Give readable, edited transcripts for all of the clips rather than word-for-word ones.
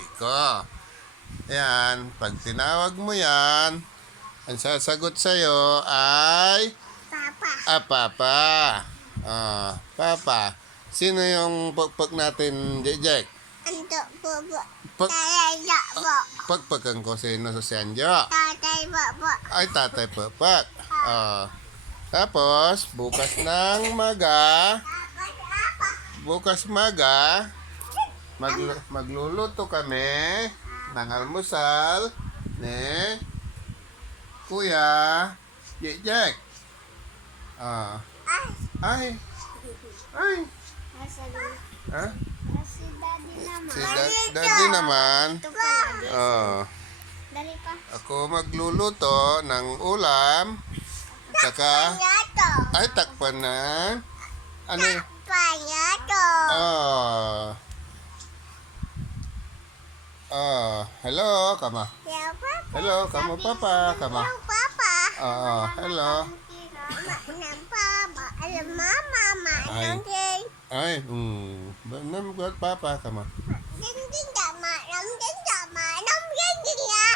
daddy ko. Yan, pag tinawag mo yan, ang sasagot sa'yo ay Papa. Papa. Papa. Sino yung pagpag natin, Jejek? Ando bobo. Pag Tatay po. pagpagan ko sino sa si Anjo? Tatay po. Ay, tatay pagpag. Tapos, bukas ng maga, magluluto kami ng almusal ni Kuya Jejek. Ay. Ha? Si daddy naman. Si daddy naman. Dali pa. Ako magluluto ng ulam. Saka, Payato. ay, takpan na. Ano yun? Payato. Hello, kama. Hello, Papa. Hello, kama papa, kama. Hello, Papa. Hello. Ng Papa. Alam Mama. Ay. Manong din. Ay, buat papa, kama. Din dama. Din dama. Din ya.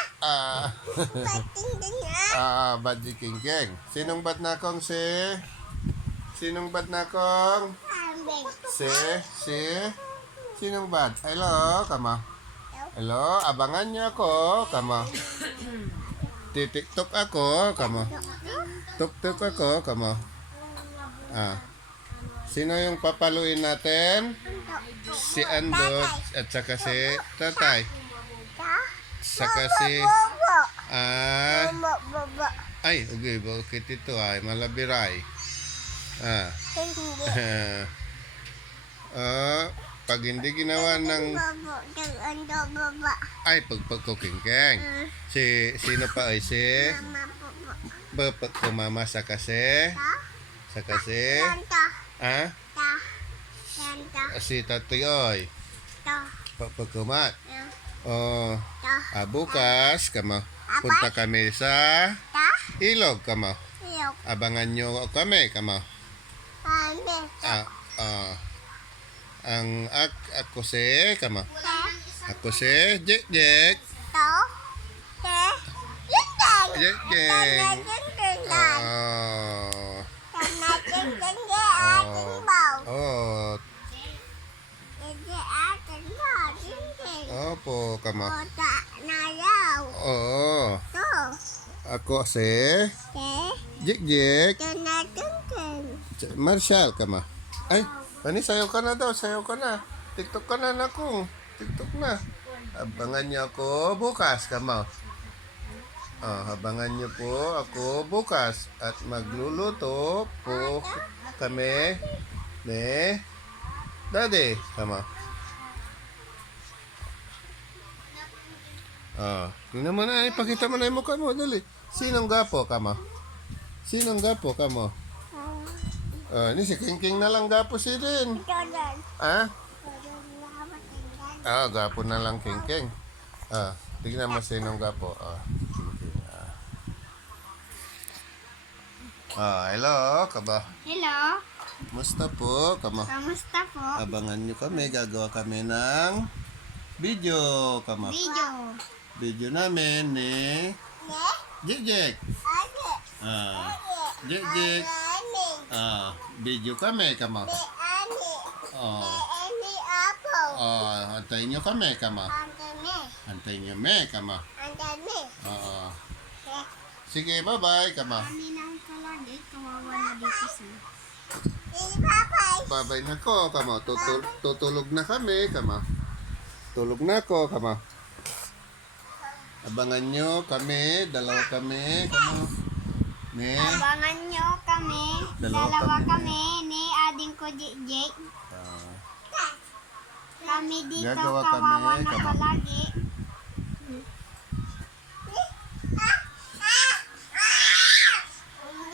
Pating din ya. Badji King. Sinong bad na kong si? Sinong bad na kong? Ambing. Sinong bad? Hello, kama. Hello, abangan niyo ako, kama. TikTok ako, kama. Tuk-tuk ako, kama. Sino yung papaluin natin? Si Andot at saka si Tatay. Saka si Bobo. Bobo. ay, okay, bakit ito ay malabiray. Hindi. Pag hindi ginawa ng Bobo. Ando bobo. ay pagpagkukingkeng. Sino pa ay si Mama bobo. bapak ko mama sa kasi Tanta. Ta. Tanta. si Tatoy Ta. pagkumat. Ta. Bukas kamo punta kami sa Ta. ilog kamo. Ilok. Abangan nyo kami kamo. Pande. Ang ako si kamo. Ta. Ako si Jek. To. Te. Yutang. Jek. Opo, kamo. Oo. Ako si Jek. Marshall, kamo. Ay, pani sayaw ka na daw, sayaw ka na. TikTok ka na nako. TikTok na. Abangan niyo ako bukas, kamo. Abangan niyo po ako bukas at magluluto po kami ni Daddy, kamo. Tingnan mo na, ipakita mo na yung mukha mo, dali. Sinong gapo, kamo? Sinong gapo, kamo? Ini si King na lang gapo si din. Gapo na lang King. Tingnan mo sinong gapo. Hello, kaba. Hello. Musta po, kama? Kamusta po? Abangan nyo kami, gagawa kami ng video, kama. Video namin ni Jejek. Jejek. Video kami, kama. Antayin nyo kami, kama. Antayin nyo me, kama. Sige, bye-bye, kama. Babay na ko, kama. Tutulog na kami, kama. Tulog na ko, kama. Abangan nyo kami, dalawa kami, kama. Abangan nyo kami. Dalawa kami ni ading ko Jake. Kami dito Gagawa kawawa kami, na kama. palagi.